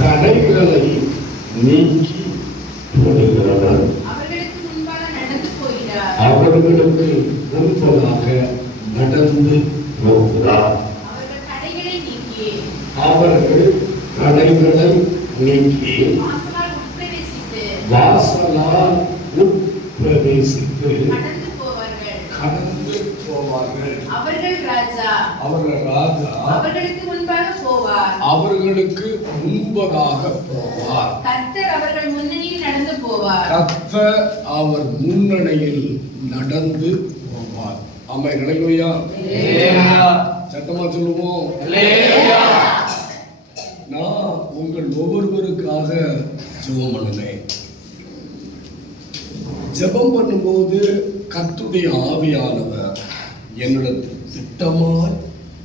தடைகளை நீக்கி போடுகிறவர். அவர்களுக்கு முன்பதாக நடந்து போகிறார். அவர்கள் தடைகளை நீக்கி வாசலால் உட்பிரவேசித்து கடந்து போவார்கள். அவர்கள் ராஜா அவர்களுக்கு முன்பதாக போவார். கர்த்தர் அவர்கள் முன்னணியில் நடந்து போவார். கர்த்தர் அவர் முன்னணியில் நடந்து போவார். ஆமென். ஹல்லேலூயா. சத்தமா சொல்லுவோம். நான் உங்கள் ஒவ்வொருவருக்காக ஜெபம் பண்ணினேன். ஜெபம் பண்ணும்போது கர்த்தருடைய ஆவியானவர் என்னிடத்தில் திட்டமாய்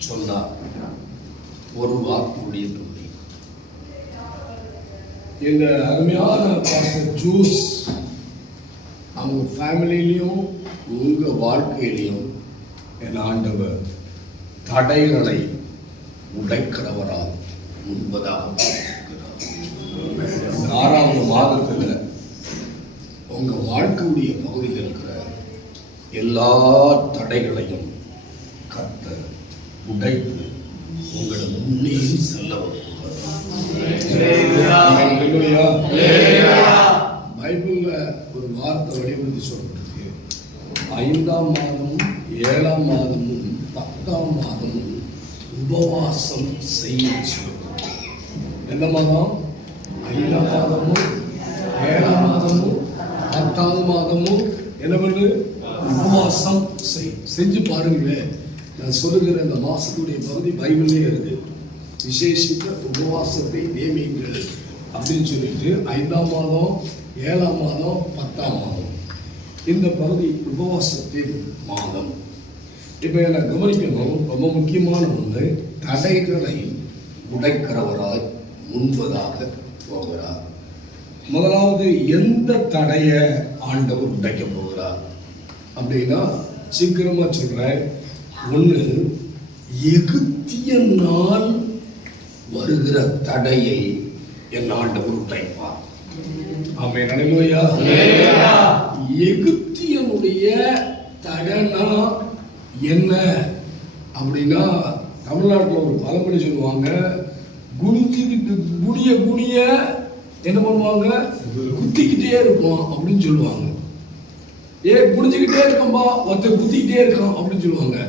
சொன்னார். ஒரு வாக்குடைய துணி எங்க அருமையான பாஸ்டர் ஜூஸ் அவங்க ஃபேமிலியிலையும் உங்க வாழ்க்கையிலையும் என் ஆண்டவர் தடைகளை உடைக்கிறவரால் முன்பதாக 6வது மாதத்தில் உங்க வாழ்க்கையுடைய பகுதியில் இருக்கிற எல்லா தடைகளையும் கர்த்தர் உடைத்து உங்களை முன்னே செல்ல பைபிள்ல ஒரு வார்த்தை வடிவமைத்து சொல்லப்பட்டிருக்கு. 5ஆம் மாதமும் 7ஆம் மாதமும் 10ஆம் மாதமும் உபவாசம் செய்ய சொல்லப்பட்டிருக்கு. எந்த மாதம்? 5ஆம் மாதமும் 7ஆம் மாதமும் 10ஆவது மாதமும் என்ன பண்ணு? உபவாசம் செஞ்சு பாருங்களேன். நான் சொல்லுகிற இந்த மாசத்துடைய பகுதி பைபிளே இருக்கு. விசேஷித்த உபவாசத்தை நியமிங்கள் அப்படின்னு சொல்லிட்டு 5ஆம் மாதம் 7ஆம் மாதம் 10ஆம் மாதம் இந்த பகுதி உபவாசத்தின் மாதம். இப்போ என்ன கவனிக்கணும், ரொம்ப முக்கியமான ஒன்று, தடைகளை உடைக்கிறவராய் முன்பதாக போகிறார். முதலாவது, எந்த தடையை ஆண்டவர் உடைக்க போகிறார் அப்படின்னா சீக்கிரமா சொல்றேன். ஒன்று, எகிப்தியனால் வருகிற தடையை என் ஆண்டவர் உடைப்பார். ஆமென். ஹல்லேலூயா. எகிப்தியனுடைய தடைனா என்ன அப்படின்னா, தமிழ்நாட்டில் ஒரு பழமொழி சொல்லுவாங்க, குனிஞ்சுக்கிட்டு குனிய குனிய என்ன பண்ணுவாங்க? குத்திக்கிட்டே இருக்கும் அப்படின்னு சொல்லுவாங்க. குனிஞ்சுக்கிட்டே இருக்கம்பா ஒருத்தர் குத்திக்கிட்டே இருக்கான் அப்படின்னு சொல்லுவாங்க.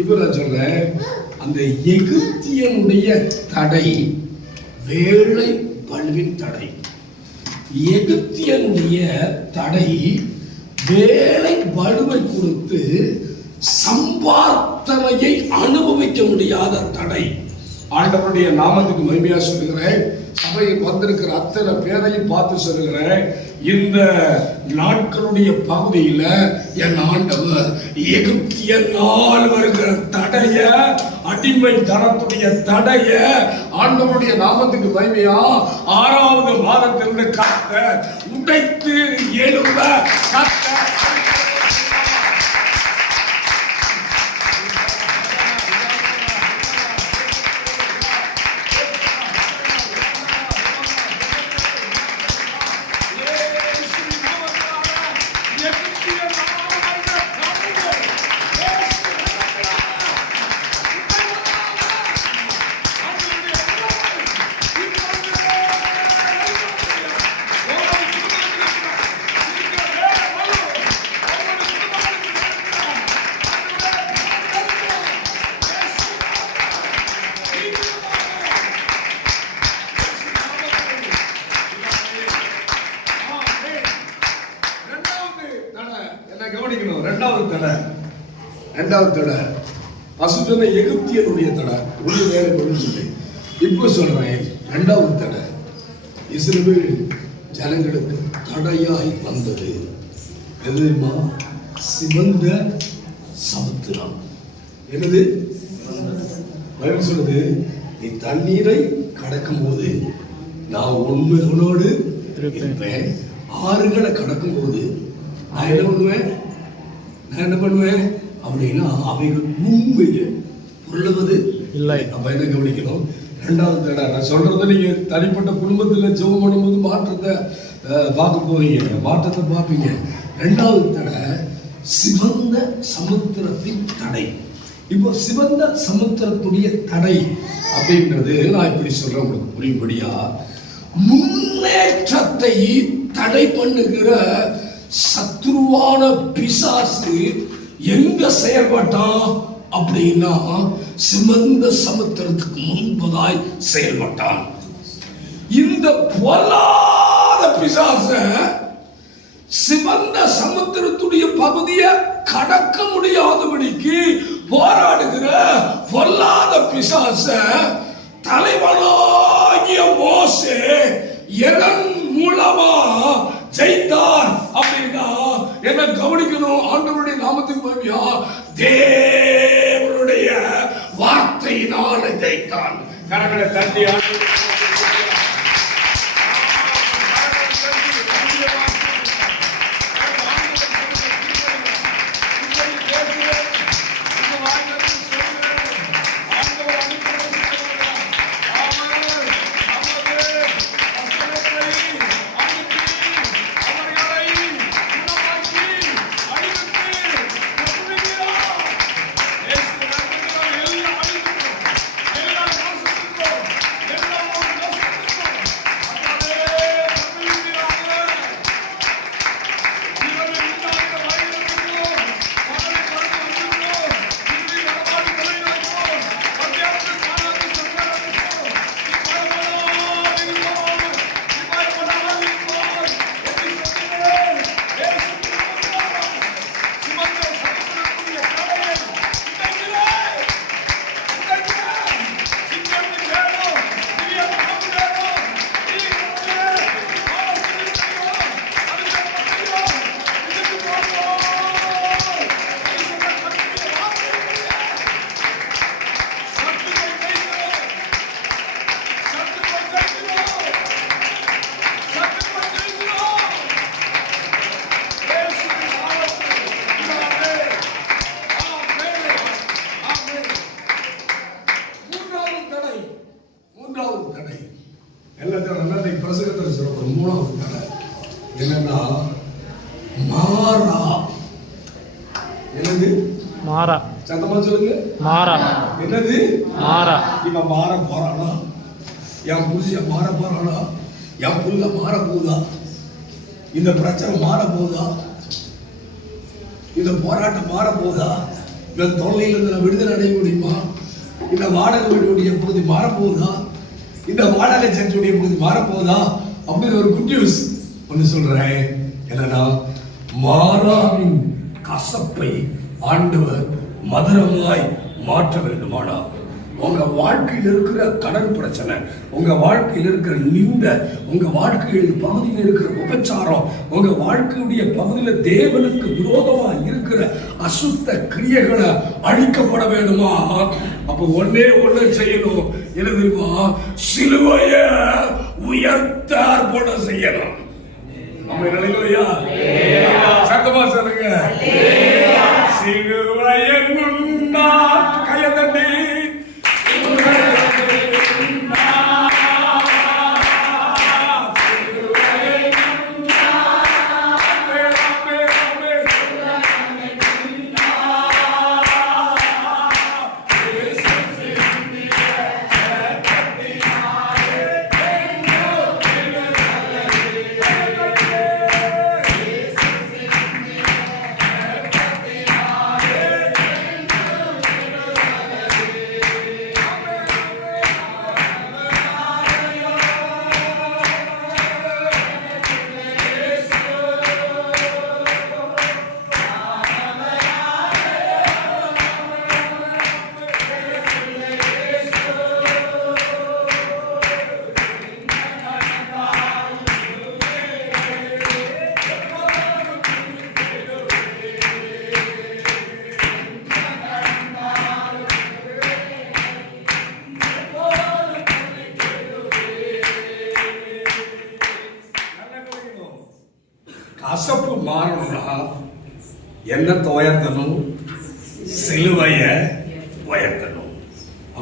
இப்ப நான் சொல்றேன், அந்த எகிப்தியனுடைய தடை வேலை பழுவின் தடை. எகிப்தியனுடைய தடை வேலை பழுவை கொடுத்து சம்பார்த்தனையை அனுபவிக்க முடியாத தடை. ஆண்டவருடைய நாமத்துக்கு மகிமையா சொல்லுகிறேன். சபையில் வந்திருக்கிற அத்தனை பேரையும் பார்த்து சொல்லுகிறேன், இந்த நாட்களுடைய பகுதியில் என் ஆண்டவர் எகிப்தியனால் வருகிற தடைய, அடிமை தனத்துடைய தடைய ஆண்டவருடைய நாமத்துக்கு மகிமையா 6வது மாதத்திலிருந்து காத்த உடைத்து எழும்ப காத்த. இரண்டாவது தடை அசுத்தன எகிப்தியனுடைய தடை. ஒன்று வேற சொல்லி இப்ப சொல்றேன். 2வது தடை இஸ்ரவேல் ஜனங்களுக்கு தடையாய் வந்தது எதுமா? சிவந்த சமுத்திரம். என்னது பைபிள் சொல்லுது, நீ தண்ணீரை கடக்கும் போது நான் உண்மைகளோடு இருப்பேன். ஆறுகளை கடக்கும் போது நான் என்ன பண்ணுவேன் அப்படின்னா அவைகள் உண்மையில் புரளுவது இல்லை. நம்ம என்ன கவனிக்கணும்? ரெண்டாவது தடை நான் சொல்றதை நீங்க தனிப்பட்ட குடும்பத்தில் ஜெபம் பண்ணும்போது மாற்றத்தை பார்க்க போவீங்க, மாற்றத்தை பார்ப்பீங்க. ரெண்டாவது தடை சிவந்த சமுத்திரத்தின் தடை. இப்போ சிவந்த சமுத்திரத்துடைய தடை அப்படின்றது நான் இப்படி சொல்றேன் உங்களுக்கு புரியும்படியா, முன்னேற்றத்தை தடை பண்ணுகிற சத்ருவான பிசாசு எங்க செயல்பட்டான் அப்படின்னா சிவந்த சமுத்திரத்துக்கு முன்பதாய் செயல்பட்டான். இந்த பொல்லாத பிசாச சிவந்த சமுத்திரத்துடைய பகுதியை கடக்க முடியாதபடிக்கு போராடுகிற பொல்லாத பிசாச தலைவனாகிய மோசே எதன் மூலமா ஜெயித்தார் அப்படின்னா என்ன கவனிக்கணும். ஆண்டவருடைய நாமத்துக்கு மகிமையா, தேவனுடைய வார்த்தையினால் ஜெயித்தான். கரங்களை தட்டி பிரசங்கத்தில் சொல்ற மூணாவது தடை என்னன்னா மாறா. என்னது மாறா? சத்தமா சொல்லுங்க. மாறா. என்னது மாறா? இவன் மாற போறானா? என் புருஷன் மாற போறானா? என் புள்ள மாற போகுதா? இந்த பிரச்சனை மாற போகுதா? இந்த போராட்டம் மாற போகுதா? இவன் தொல்லையிலிருந்து நான் விடுதலை அடைய முடியுமா? இந்த வாடகை வீடுடைய பகுதி மாற போகுதா? இந்த வாடகை சர்ச்சுடைய பகுதி மாறப்போகுதா அப்படின்னு ஒரு குட் நியூஸ் ஒன்று சொல்றேன். என்னன்னா, மாறாவின் கசப்பை ஆண்டவர் மதுரமாய் மாற்ற வேண்டுமானா உங்க வாழ்க்கையில் இருக்கிற கடன் பிரச்சனை, உங்க வாழ்க்கையில் இருக்கிற நிந்த, உங்க வாழ்க்கையில் பகுதியில் இருக்கிற உபச்சாரம், உங்க வாழ்க்கையுடைய பகுதியில் தேவனுக்கு விரோதமா இருக்கிற அசுத்த கிரியைகளை அழிக்கப்பட வேண்டுமா? அப்ப ஒன்னே ஒண்ணு செய்யணும். என்ன தெரியுமா? சிலுவைய உயர்த்தார் போல செய்யணும். நம்ம நிலையிலையா சத்தமா சொல்லுங்க. சிலுவைய முன்னா கைய தட்டி கசப்பு மாறணும்னா என்ன உயர்த்தணும்? சிலுவைய உயர்த்தணும்.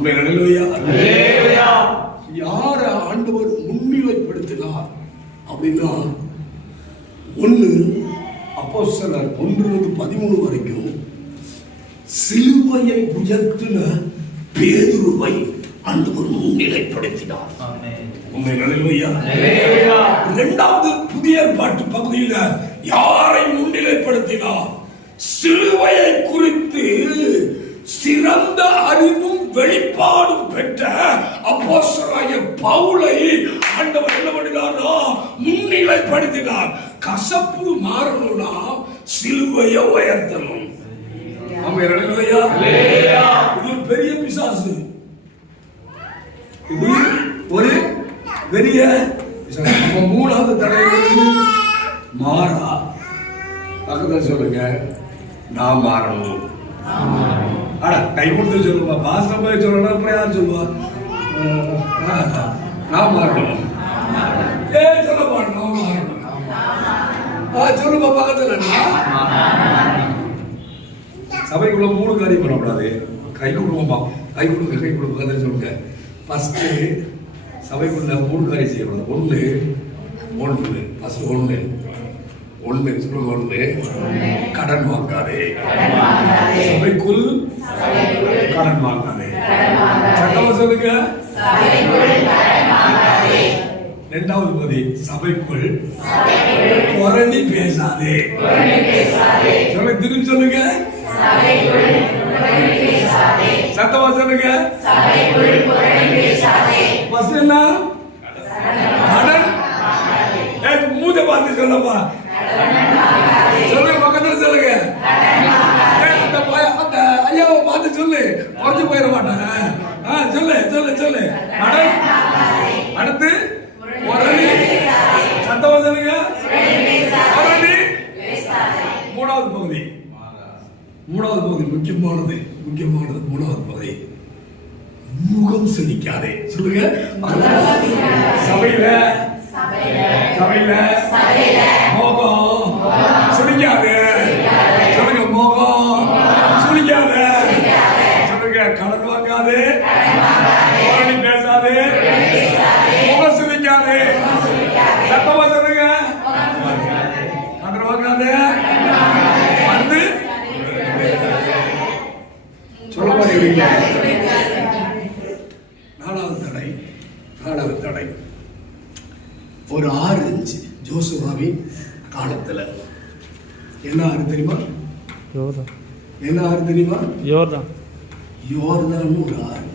ஆமென். அல்லேலூயா. யார ஆண்டவர் முன்னிலைப்படுத்தினார் அப்படின்னா, 1 அப்போஸ்தலர் 1:13 வரைக்கும் சிலுவையை உயர்த்தின பேதுருவை ஆண்டவர் முன்னிலைப்படுத்தினார். இரண்டாவது புதிய ஏற்பாட்டு பகுதியில் யாரை முன்னிலைப்படுத்தினார்? சிலுவையை குறித்து சிறந்த அறிவும் வெளிப்பாடும் பெற்ற அப்போஸ்தலனாகிய பவுலை ஆண்டவர் என்ன பண்ணினாரோ முன்னிலைப்படுத்தினார். கசப்பு மாறணும்னா சிலுவையை உயர்த்தணும். ஆமென். அல்லேலூயா. இது பெரிய பிசாசு. இது ஒரு பெரிய பிசாசு. மூணாவது தடை மாறா. பக்கத்துல சொல்லுங்க, நான் மாறணும். அட கை கொடுத்து சொல்லுவா. பாஸ்டர் போய் சொல்லணும், அப்புறம் யார் சொல்லுவா? நான் மாறணும். சொல்லப்பா, நான் மாறணும். சொல்லுப்பா பக்கத்துல. சபைக்குள்ள 3 காரியம் பண்ணக்கூடாது. கை கொடுப்போம்பா, கை கொடுக்க, கை கொடுக்க கதை சொல்லுங்க. ஃபர்ஸ்ட் சபைக்குள்ள 3 காரியம் செய்யக்கூடாது. ஒன்று ஃபர்ஸ்ட் ஒன்று சொல்லுங்க. 1 கடன் வாங்காதே. சபைக்குள் கடன் வாங்காதே. சட்டமா சொல்லுங்க. இரண்டாவது பகுதி, சபைக்குள் புரணி பேசாதே. சொல்லுங்க, திரும்பி சொல்லுங்க. சத்தமா சொல்லுங்க. கடன் மூஞ்ச பார்த்து சொல்லப்பா. சொல்லுங்க, பக்கத்துல சொல்லுங்க. ஐயாவை பார்த்து சொல்லு, குறைஞ்சு போயிட மாட்டாங்க. சொல்லு சொல்லு சொல்லு. கடன், அடுத்து சத்தமா சொல்லுங்க. மூணாவது பகுதி முக்கியமானது. மூணாவது பகுதி, முகம் சிரிக்காதே. சொல்லுங்க. சபையில மோகம் சுழிக்காதே. சொல்லுங்க, மோகம் சுழிக்காதே. சொல்லுங்க, கடன் வாங்காதே, புரணி பேசாதே, முகம் சுழிக்காதே. சத்தமா சொல்லுங்க. கடன் வாங்காதே. வந்து சொல்ல மாட்டேங்கிறீங்க. நாலாவது தடை ஒரு 6 இன்ச் ஜோசுவாவின் காலத்துல. என்ன ஆறு தெரியுமா? யோர்தான் ஒரு ஆறு.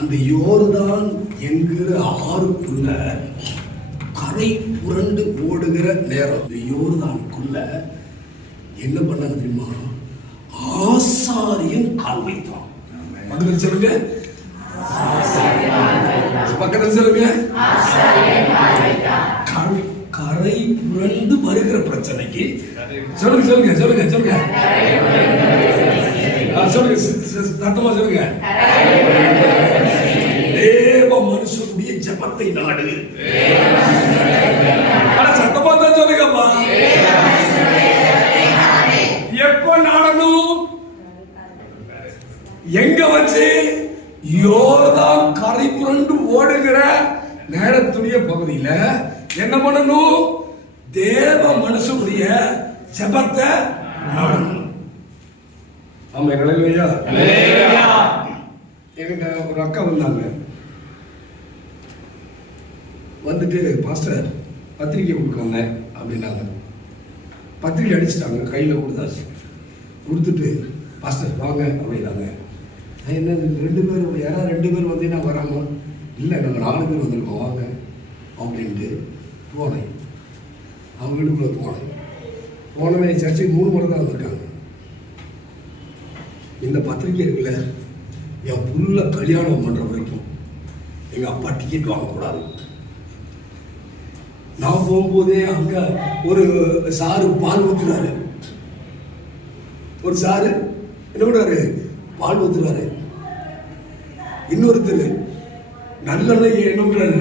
அந்த யோர்தான் என்கிற ஆறுக்குள்ள கரை புரண்டு ஓடுகிற நேரம். இந்த யோர்தானுக்குள்ள என்ன பண்ணாங்க தெரியுமா? ஆசாரியன் கால் வைத்தான். பக்கத்தில் சொல்லுங்க. கரை புரண்டு வருகிற பிரச்சனைக்கு சொல்லுங்க. தத்தமா சொல்லுங்க. தேவ மனுஷனுடைய ஜெபத்தை நாடு. சத்தமா தான் சொல்லுங்கப்பா. எப்ப நாடணும்? எங்க வச்சு? யோர்தான் கரை புரண்டு ஓடுகிற நேரத்துடைய பகுதியில என்ன பண்ணணும்? தேவ மனுஷனுடைய ஜெபத்தை நாடணும். ஆமா. என்கிட்ட ஒரு அக்கா வந்தாங்க. வந்துட்டு, பாஸ்டர் பத்திரிக்கை கொடுக்க வந்தேன் அப்படின்னாங்க. பத்திரிக்கை அடிச்சுட்டாங்க, கையில் கொடுத்துட்டு பாஸ்டர் வாங்க அப்படின்னாங்க. என்ன 2 பேர், யாராவது 2 பேர் வந்தீங்கன்னா வராம? இல்லை, நாங்கள் 4 பேர் வந்திருக்கோம், வாங்க அப்படின்ட்டு போனேன். அவங்க வீட்டுக்குள்ளே போனவே சர்ச்சைக்கு 3 முறை தான் வந்திருக்காங்க. இந்த பத்திரிக்கை இருக்குல்ல, என் புள்ள கல்யாணம் பண்ணுற வரைக்கும் எங்கள் அப்பா டிக்கெட் வாங்கக்கூடாது. நான் போகும்போதே அங்கே ஒரு சாரு பால் ஊற்றுறாரு. ஒரு சாரு என்ன பண்ணுறாரு? பால் ஊற்றுறாரு. இன்னொருத்தர் நல்லெண்ணெய் என்ன பண்ணுறாரு?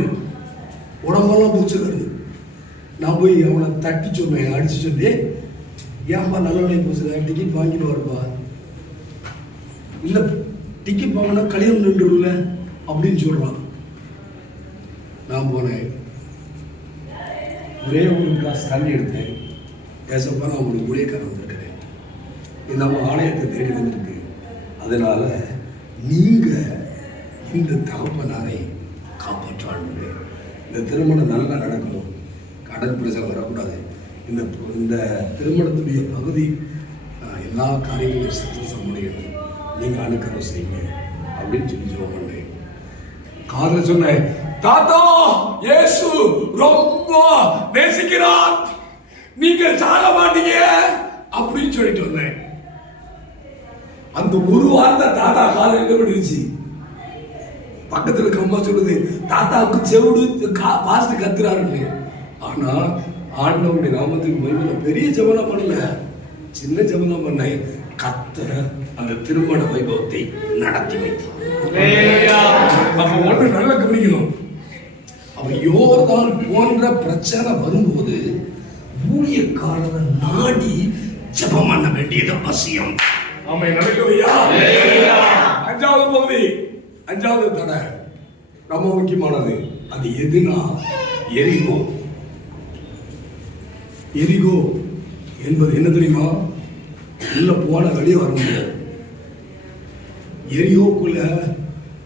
உடம்பெல்லாம் பூச்சுறாரு. நான் போய் அவனை தட்டி சொன்னேன், அடிச்சு சொல்லி, ஏன்பா நல்லெண்ணெய் பூசுற, டிக்கெட் வாங்கிட்டு வரப்பா. இல்லை, டிக்கெட் வாங்கினா கல்யாணம் நின்றுல அப்படின்னு சொல்றான். நான் போனேன், ஒரே ஒரு கிளாஸ் தண்ணி எடுத்தேன். ஏசப்பா நான் உங்களுக்கு ஊழியக்காரன் வந்திருக்கிறேன், நம்ம ஆலயத்தை தேடி வந்திருக்கு, அதனால நீங்க இந்த தகப்பனாரை காப்பாற்றாண்டு, இந்த திருமணம் நல்லா நடக்கணும், கடன் பிரச்சனை வரக்கூடாது, இந்த திருமணத்துடைய பகுதி எல்லா காரியங்களையும் சக்சஸ் முடியணும், நீங்கள் அனுக்கிறம் செய்யுங்க அப்படின்னு சொல்லி ஜெபம் பண்ணேன். காதல சொன்னேன், தாத்தா இயேசு ரொம்ப நேசிக்கிறார், நீங்க சாக மாட்டீங்க அப்படின்னு சொல்லிட்டு வந்தேன். அந்த ஒரு வார்த்தை தாத்தா காதல் என்ன பண்ணிருச்சு. பக்கத்துல இருக்க அம்மா சொல்லுது, தாத்தாவுக்கு செவிடு பாஸ்ட் கத்துறாருன்னு. ஆனா ஆண்டவருடைய நாமத்துக்கு மகிமையில பெரிய ஜெபம் பண்ணல, சின்ன ஜெபம் பண்ணேன். கர்த்தர் அந்த திருமண வைபவத்தை நடத்தி வைத்தார். அப்ப ஒன்று நல்லா கவனிக்கணும். அவ யோர்தான் போன்ற பிரச்சனை வரும்போது ஊழியக்காரரை நாடி ஜெபம் பண்ண வேண்டியது அவசியம். ஆமை நடக்கவையா? அஞ்சாவது பகுதி, அஞ்சாவது தடை ரொம்ப முக்கியமானது. அது எதுனா எரிகோ. எரிகோ என்பது என்ன தெரியுமா? உள்ள போன வெளியே வர முடியாது. எரிகோக்குள்ள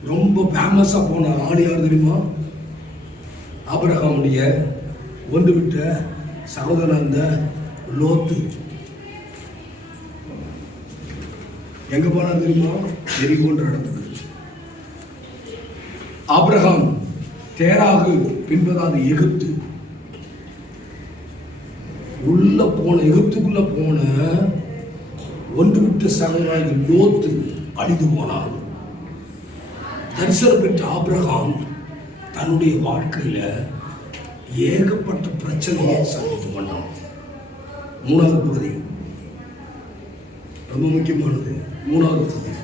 ரொம்ப ஃபேமஸா போன ஆள் யார் தெரியுமா? ஆபிரகாமுடைய ஒன்று விட்ட சகோதரன் அந்த லோத்து. எங்க போனா தெரியுமா? எரிகோன்ற இடத்துக்கு. ஆபிரகாம் தேராகு பின்பதாது எகிப்து உள்ள போன, எகிப்துக்குள்ள போன ஒன்று விட்டு சகோதரனாகிய லோத்து அழிந்து போனான். தரிசனம் பெற்ற ஆபிரகாம் தன்னுடைய வாழ்க்கையில ஏகப்பட்ட பிரச்சனையை சந்தித்து கொண்டான். மூணாவது பகுதி ரொம்ப முக்கியமானது. மூணாவது பகுதி,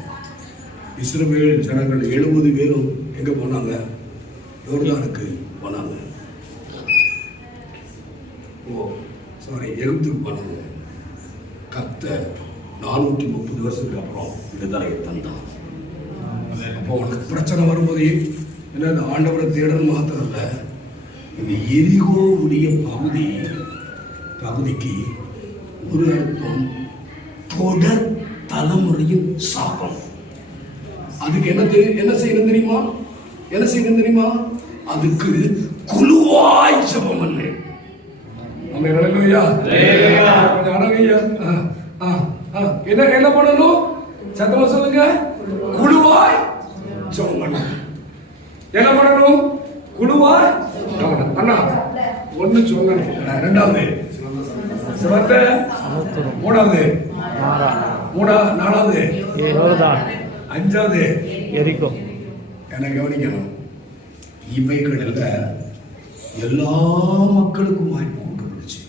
இஸ்ரவேல் ஜனங்கள் 70 பேரும் எங்க போனாங்க? யோர்தானுக்கு போனாங்க. எகிப்துக்கு போனாங்க. கர்த்தர் 430 வருஷத்துக்கு அப்புறம் விடுதலை தந்தான். அப்போ உனக்கு பிரச்சனை வரும்போதே என்ன, ஆண்டவரை தேடல் மாத்திரம் இல்ல, இந்த எரிகோவுடைய பகுதிக்கு ஒரு அர்த்தம் தொடர் தலைமுறையும் சாபம். அதுக்கு என்ன செய்யணும் தெரியுமா? என்ன செய்யணும் தெரியுமா? அதுக்கு குழுவாய் ஜெபம் பண்ணு. என்ன பண்ணணும்? சத்தமா சொல்லுங்க. குழுவாய் ஜெபம் பண்ணு. என்ன பண்ணணும்? குழுவாய். அண்ணா ஒண்ணு சொல்ல. ரெண்டாவது சிவத்த, மூணாவது நாலாவது அஞ்சாவது எரிகோ. என்ன கவனிக்கணும், இவைகள் எல்லா மக்களுக்கும் வாய்ப்பு கொடுக்கப்பட்டுச்சு.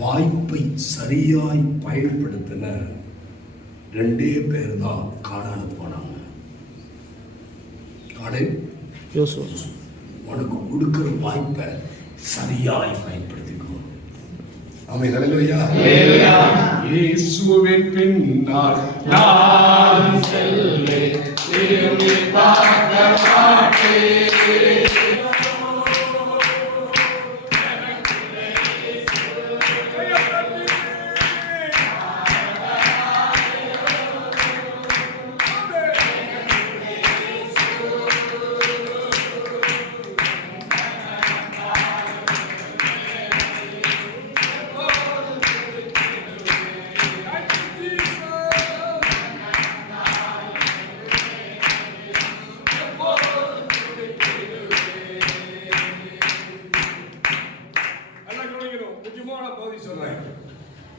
வாய்ப்பை சரியாய் பயன்படுத்தின 2 பேர் தான் கானானு போனாங்க. உனக்கு கொடுக்கிற வாய்ப்பை சரியாய் பயன்படுத்திக்கோ. ஆமென். ஹல்லேலூயா. இயேசுவின் பின்னால் நான் செல்வேன், திரும்பி பார்க்க மாட்டேன்.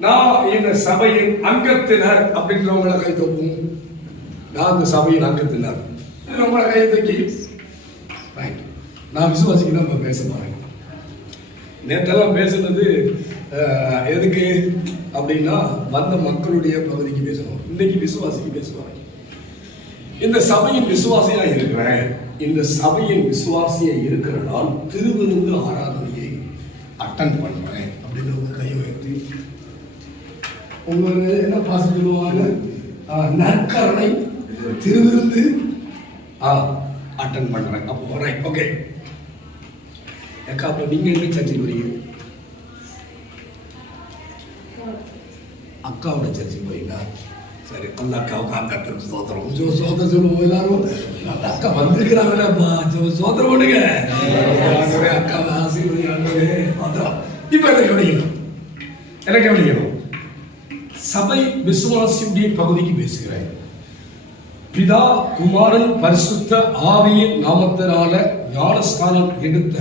நான் இந்த சபையின் அங்கத்தினர் அப்படின்றவங்களை கை தூக்கும். நான் இந்த சபையின் அங்கத்தினர் உங்களை கை தூக்கி நான் விசுவாசிக்கு நம்ம பேச போறேன். நேற்றெல்லாம் பேசுனது எதுக்கு அப்படின்னா வந்த மக்களுடைய பகுதிக்கு பேசணும். இன்னைக்கு விசுவாசிக்கு பேசுவாங்க. இந்த சபையின் விசுவாசியா இருக்கிறேன். இந்த சபையின் விசுவாசியா இருக்கிறனால் திருவிருந்து ஆராதனையை அட்டன் பண்றேன் அப்படின்னு கையை உயர்த்தி உங்களுக்கு என்ன பாசம் சொல்லுவாங்க? நற்கருணை திருவிருந்து அட்டன் பண்றேன். அப்போ ரைட், ஓகே. அக்கா, அப்ப நீங்க எங்க சர்ச்சுக்கு போறீங்க? அக்காவோட சர்ச்சுக்கு போறீங்களா? சரி, அந்த அக்காவுக்கு கர்த்தருக்கு சோத்திரம். கொஞ்சம் சோத்திரம் சொல்லுவோம் எல்லாரும். அந்த அக்கா வந்திருக்கிறாங்களேப்பா, சோத்திரம் பண்ணுங்க. அக்காவை ஆசீர்வதிங்க. இப்ப எனக்கு கவனிக்கணும். சபை விசுவாசியுடைய பகுதிக்கு பேசுகிறேன். பிதா, குமாரன், பரிசுத்த ஆவியின் நாமத்தினால ஞானஸ்தானம் எடுத்த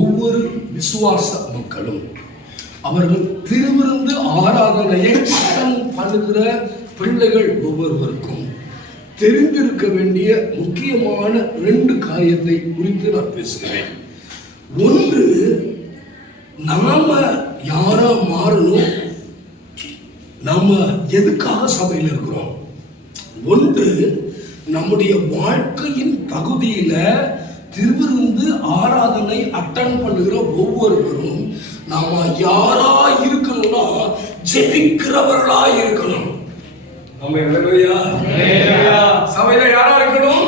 ஒவ்வொரு விசுவாச மக்களும் அவர்கள் திருவிருந்து ஆராதனையை பண்ணுகிற பிள்ளைகள் ஒவ்வொருவருக்கும் தெரிந்திருக்க வேண்டிய முக்கியமான 2 காரியத்தை குறித்து நான் பேசுகிறேன். ஒன்று, நாம யாரா மாறணும், நாம எதுக்காக சபையில் இருக்கிறோம். ஒன்று, நம்முடைய வாழ்க்கையின் பகுதியில திருவிருந்து ஆராதனை அட்டன் பண்ணுகிற ஒவ்வொருவரும் நாம யாரா இருக்கணும்னா ஜெபிக்கிறவர்களா இருக்கணும். சபையில யாரா இருக்கணும்?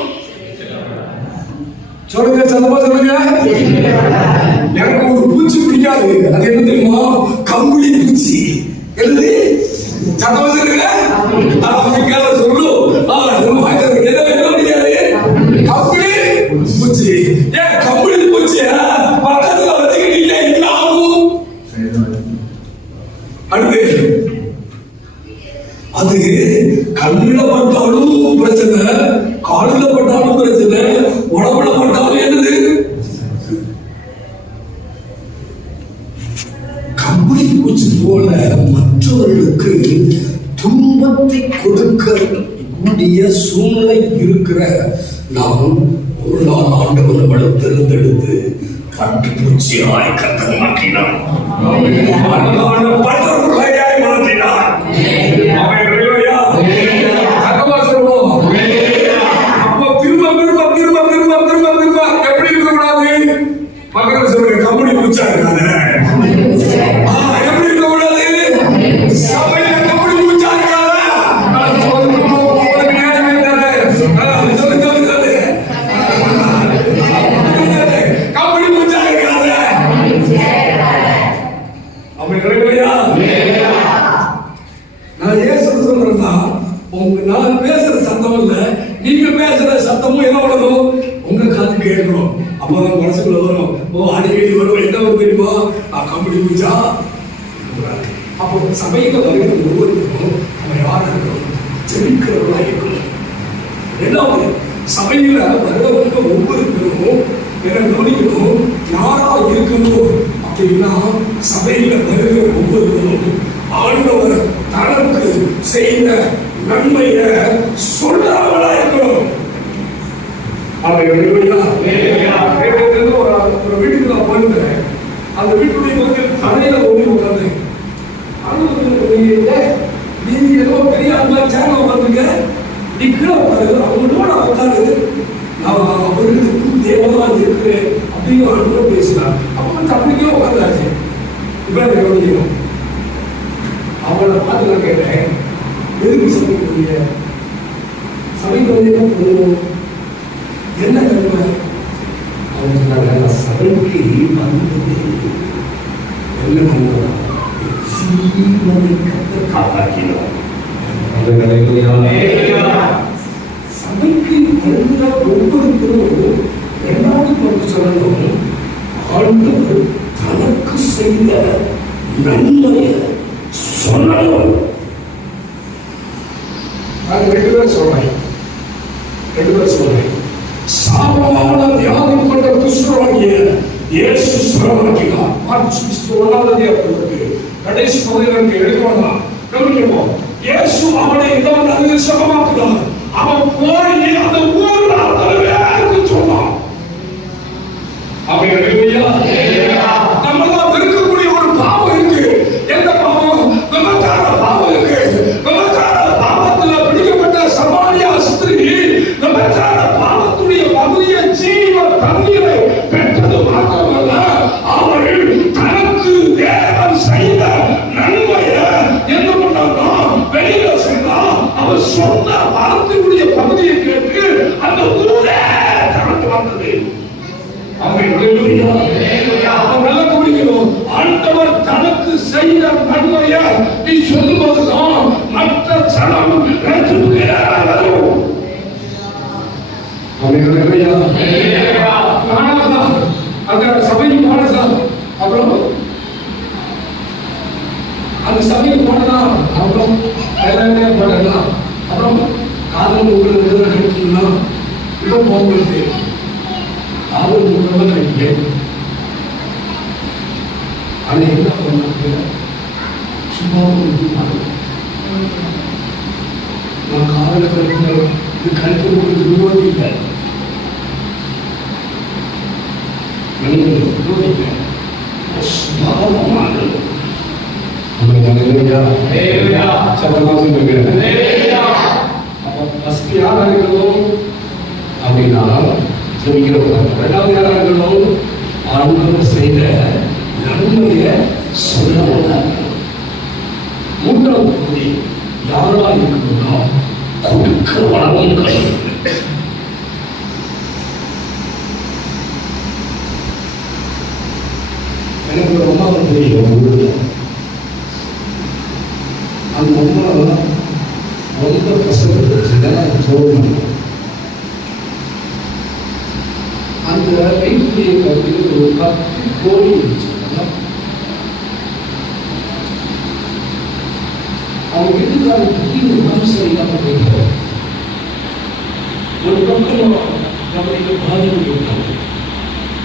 சொல்லுங்க, சத்தமா சொல்லுங்க. எனக்கு ஒரு பூச்சி பிடிக்காது. அது என்ன தெரியுமா? கம்பளி பூச்சி. எழுதி சத்தமா சொல்லுங்க. சொல்லு. கம்பளி பூச்சி. ஏன் கம்பளி பூச்சியா பக்கத்துல வச்சுக்கிட்டீங்க? என்ன ஆகும்? அடுத்து, அது கண்ணில பட்டாலும் பிரச்சனை, காலில பட்டாலும் பிரச்சனை, உடம்புல பட்டாலும் என்னது? கம்பளி பூச்சி போல மற்றவர்களுக்கு துன்பத்தை கொடுக்க கூடிய சூழ்நிலை இருக்கிற நாம் ஒரு நாள் ஆண்டவர் நம்மளை தேர்ந்தெடுத்து கண்டு பூச்சியாய் கத்தமாக்கினார். பட்டர்ஃப்ளையாய் மாற்றினார். அப்போ திரும்ப திரும்ப திரும்ப திரும்ப திரும்ப திரும்ப எப்படி இருக்கக்கூடாது? பக்கத்தில் சொல்லுங்க, கம்பெனி பூச்சா இருக்காது. எப்படி இருக்கக்கூடாது? சபையில கம்பெனி பூச்சா இருக்காது. நான் ஏன் சொல்றேன்னா, நான் பேசுற சத்தம் இல்ல, நீங்க பேசுற சத்தமும் என்ன பண்ணணும்? உங்க காது கேட்கணும். அப்பதான் மனசுக்குள்ள வரும். அடிக்கடி வரும். என்ன வரும் தெரியுமா? கம்பெனி பூச்சா. அப்போ சபையில வருகிற ஒவ்வொருத்தரும் நம்ம யாரா இருக்கணும்? ஜெபிக்கிறவர்களா இருக்கணும். ரெண்டாவது, சபையில வருவதற்கு ஒவ்வொருத்தரும் என்ன கவனிக்கணும்? யாரா இருக்கணும் அப்படின்னா, சபையில வருகிற ஒவ்வொருத்தரும் ஆண்டவர் தனக்கு செய்த நன்மையை சொல்றவங்களா இருக்கணும். ஒரு வீட்டுக்கு நான் போயிருந்தேன். அந்த வீட்டுடைய மக்கள் தலையில ஓடி உட்காந்து, நீங்க ஏதோ பெரிய ஆளுமா சேனல் உட்காந்துங்க, நீ கீழே உட்காரு, அவங்களோட உட்காரு, நான் அவர்களுக்கு தேவதான் இருக்கிறேன் அப்படின்னு அவங்களோட பேசினார். அப்ப தப்பிக்கே உட்காந்தாச்சு. இப்ப கவனிக்கணும். அவங்கள பார்த்து நான் கேட்டேன், எதுக்கு சமைக்கக்கூடிய சமைக்க வந்து என்ன பண்ணுவோம், என்ன நன்மை? அவங்க சொன்னாங்க, சபைக்கு வந்தது என்ன நன்மை? ஜீவனை காப்பாற்றினோம். சபைக்கு வந்த ஒவ்வொருத்தரும் இரண்டாவது பற்றி சொல்லணும், ஆண்டவர் தனக்கு செய்த நன்மையை சொல்லணும். நான் 2 பேர் சொல்றேன். சாபமான வியாதி கொண்ட குஷ்டரோகிய இயேசு சுகமாக்கினார். மார்க் 1 கடைசி பகுதியில் எழுதுவாங்க. கவனிக்கணும். இயேசு அவனை இந்த சுகமாக்கினார். அவன் போய் அந்த ஊர்ல தலைவருக்கு சொன்னான். நம்மளாம் இருக்கக்கூடிய ஒரு பாவம் இருக்கு. எந்த பாவம்? விபச்சார பாவம் இருக்கு. விபச்சார பாவத்துல பிடிக்கப்பட்ட சமாரியா ஸ்திரீ விபச்சார பாவத்துடைய பகுதிய ஜீவ தண்ணீரை பெற்றது மாத்திரமல்ல, அவள் தனக்கு தேவன் செய்த நன்மையை என்ன பண்ணா வெளியில சொன்னா, அவள் நல்ல கவனிக்கணும். ஆண்டவர் தனக்கு செய்த நன்மையை நீ சொல்லுவதுதான் மற்ற சனம் வரும். அந்த சபைக்கு போனதா, அப்புறம் அந்த சபைக்கு போனதா, அப்புறம் எல்லாமே போனதா, அப்புறம் காதல் உங்களுக்கு கிடைக்குன்னா இப்போ போகிறது காதல் உங்களுக்கு கிடைக்க. அதை என்ன பண்ண சும்மா நான் காதலை கருத்து இது கருத்து உங்களுக்கு விரோதி இல்லை, மனிதர்கள் விரோதி இல்லை, சுபாவமானது. சத்தமா சொல்லுங்க. ஃபர்ஸ்ட் யாரா இருக்கணும் அப்படின்னா ஜெபிக்கிறவங்க. ரெண்டாவது யாரா இருக்கணும், ஆண்டவர் செய்த நன்மையை சொல்லவங்க. மூன்றாவது பகுதி யாரா இருக்கணும்னா கொடுக்க வளமும் கிடையாது. எனக்கு ஒரு அம்மா தெரியும் ஊரில். அந்த அம்மா ரொம்ப கஷ்டப்பட்டு தோணும். அந்த கைக்குரிய கருத்தில் ஒரு 10 கோடி இருந்துச்சு. அவங்க வீட்டுக்காரர் திடீர்னு உடம்பு சரியில்லாமல் போயிட்டார். ஒரு பக்கம் நம்மளுக்கு பாதிப்பு இருக்காங்க.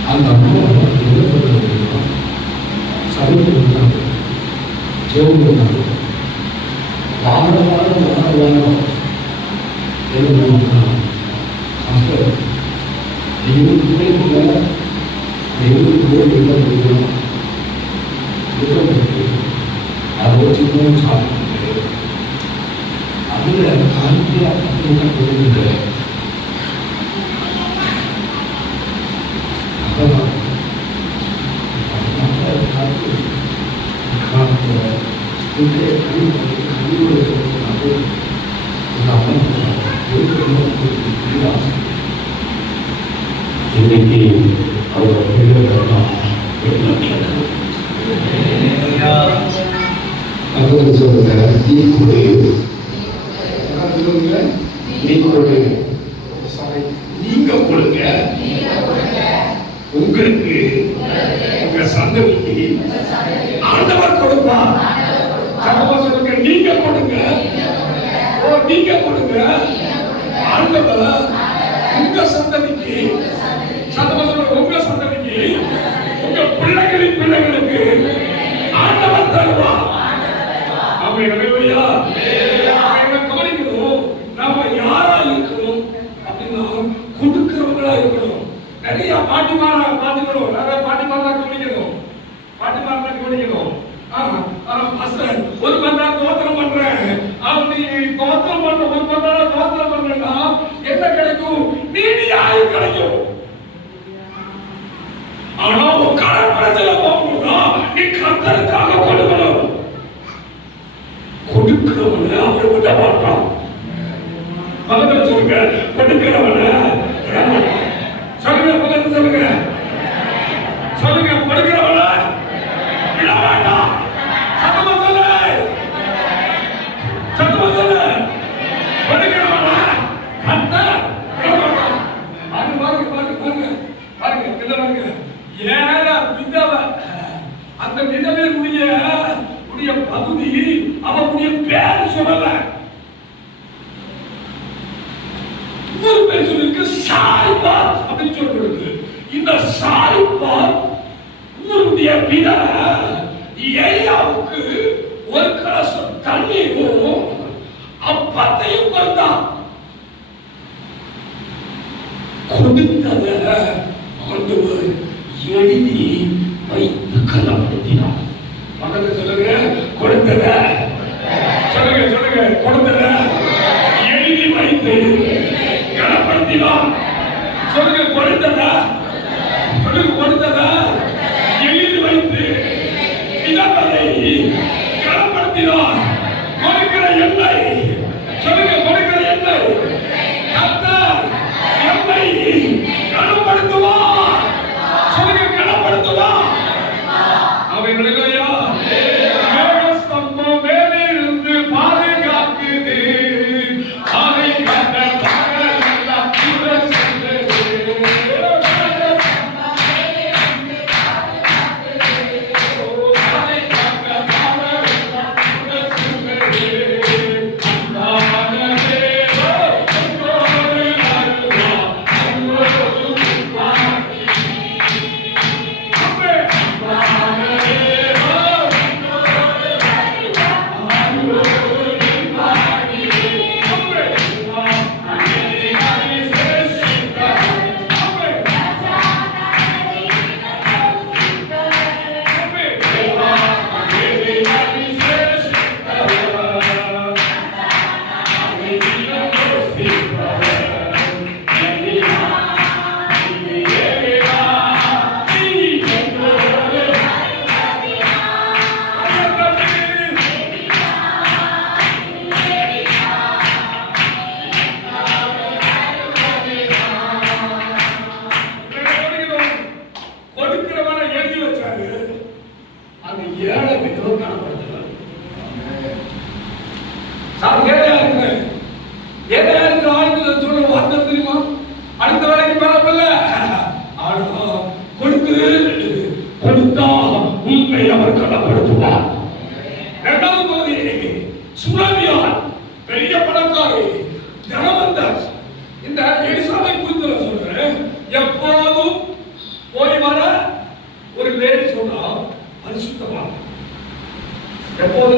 அந்த அம்மா என்ன பண்ணுறாங்க, சமையல் பண்ணாங்க, ஜெபம் பண்ணாங்க. வாரம் என்ன பண்ணுவாங்கன்னா ஆரோக்கியமும் சாப்பிட்டு அதில் கொடுக்குது. இன்னைக்கு அவர் சொல்லுங்க, நீங்க கொடுங்க, உங்களுக்கு உங்க சந்ததிக்கு ஆண்டவர் கொடுப்பார். சொல்லுங்க, நீங்க கொடுங்க, நீங்க கொடுங்க, ஆண்டவர் உங்க சந்ததிக்கு, சத்தமா சொல்லுங்க, உங்க சந்ததிக்கு, உங்க பிள்ளைகளின் பிள்ளைகளுக்கு ஆண்டவர் தருவார். கவனிக்கணும், நாம யாரா இருக்கணும் அப்படின்னா கொடுக்கிறவங்களா இருக்கணும். நிறைய பாட்டிமாரா பார்த்துக்கணும், நிறைய பாட்டிமாரா கவனிக்கணும், பாட்டிமாரா கவனிக்கணும். ஒரு மணி நேரம் தோத்திரம் பண்றேன், அப்படி தோத்திரம் பண்ற ஒரு மணி நேரம் தோத்திரம் பண்றேன்னா என்ன கிடைக்கும்? நீடி ஆயுள் கிடைக்கும். ஆனா உன் கடற்படத்துல போகணும்னா நீ கர்த்தருக்காக கொடுக்கணும். கொடுக்கிறவன அவர் விட மாட்டான். பக்கத்துல சொல்லுங்க, கொடுக்கிறவன சொல்லுங்க, பக்கத்துல சொல்லுங்க, சொல்லுங்க, கொடுக்கிறவன விட மாட்டான். சத்தமா சொல்லு, சத்தமா சொல்லு, கொடுக்கிறவன கர்த்தர் விட மாட்டான். பாருங்க பாருங்க பாருங்க பாருங்க பாருங்க, என்ன பாருங்க, ஏழை விதவை, அந்த விதவையுடைய பகுதி அவனுடைய பேர் சொல்லல, ஒரு பேர் சொல்லிருக்கு சாய்பாத் அப்படின்னு சொல்லிருக்கு. இந்த சாய்பாத் ஊருடைய விதவை ஏலியாவுக்கு ஒரு கிளாஸ் தண்ணீரும் அப்பத்தையும் கொடுத்தான். கொடுத்தத ஆண்டவர் எழுதி வைத்து கலப்படுத்தினார். சொல்லுங்க, கொடுத்தத சொல்லுங்க, சொல்லுங்க, கொடுத்தத எழுதி வைத்து கனப்படுத்தினார். சொல்லுங்க, கொடுத்தத சொல்லுங்க, கொடுத்தத எழுதி வைத்து இழப்பதை கனப்படுத்தினார். கொடுக்கிற எண்ணெய் சொல்லுங்க, கொடுக்கிற எண்ணெய் கர்த்தர் எண்ணெய் கனப்படுத்தும்.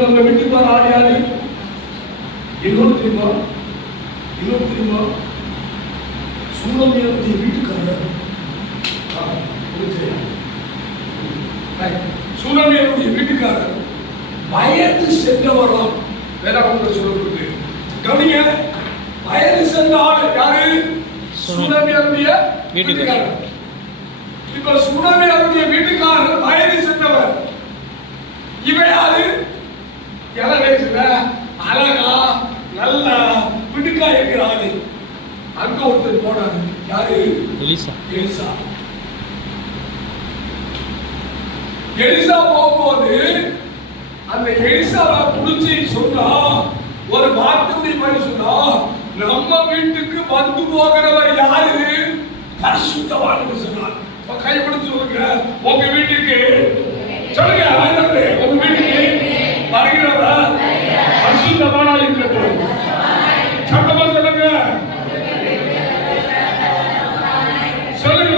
நம்ம வீட்டுக்கு வர ஆள் யாரு? இன்னொரு தெரியுமா? சூழலியனுடைய வீட்டுக்காரர். சூழலியனுடைய வீட்டுக்காரர் வயது சென்றவராம். வேதாகமத்தில் சொல்லப்பட்டு கவனிங்க, வயது சென்ற ஆள் யாரு? சூழலியனுடைய வீட்டுக்காரர். இப்ப சூழலியனுடைய வீட்டுக்காரர் வயது சென்றவர். இவன் யாரு? இளவயசுல அழகா நல்லா விடுக்கா இருக்கிற ஆளு. அங்க ஒருத்தர் போனாரு. யாரு? எலிசா போகும்போது அந்த எலிசாவை புடிச்சு சொன்னா, ஒரு வார்த்தை மாதிரி சொன்னா, நம்ம வீட்டுக்கு வந்து போகிறவர் யாரு? பரிசுத்தவான் சொன்னார். கை பிடிச்சு சொல்லுங்க, உங்க வீட்டுக்கு சொல்லுங்க, உங்க வீட்டுக்கு வருகிறவர் பரிசுத்தவானா இருக்கட்டும். சத்தமா சொல்லுங்க, சொல்லுங்க,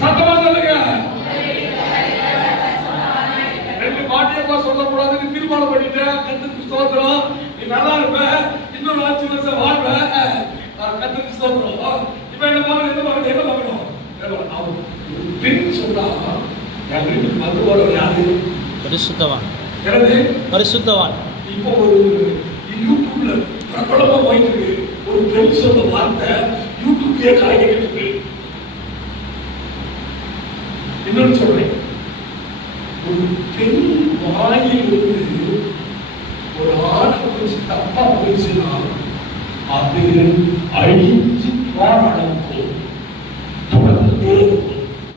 சத்தமா சொல்லுங்க. ரெண்டு பாட்டியப்பா சொல்லக்கூடாதுன்னு தீர்மானம் பண்ணிட்டேன். கர்த்தருக்கு ஸ்தோத்திரம். நீ நல்லா இருப்ப, இன்னும் 5 வருஷம் வாழ்வ. கர்த்தருக்கு ஸ்தோத்திரம். இப்ப என்ன பார்க்கணும்? பெண் சொன்னா என் வீட்டுக்கு வந்து வர யாரு? பரிசுத்தவான். பரிசுத்தவான். இப்போ ஒரு யூடியூப்ல பிரபலமா போயிட்டு ஒரு பெண் சொன்ன வார்த்தை யூடியூப்லயே கலக்கிட்டு. இன்னொன்னு சொல்றேன், ஒரு பெண் வாயிலிருந்து ஒரு ஆணை குறிச்சு தப்பா போயிடுச்சுன்னா அது அழிஞ்சு போராடும்.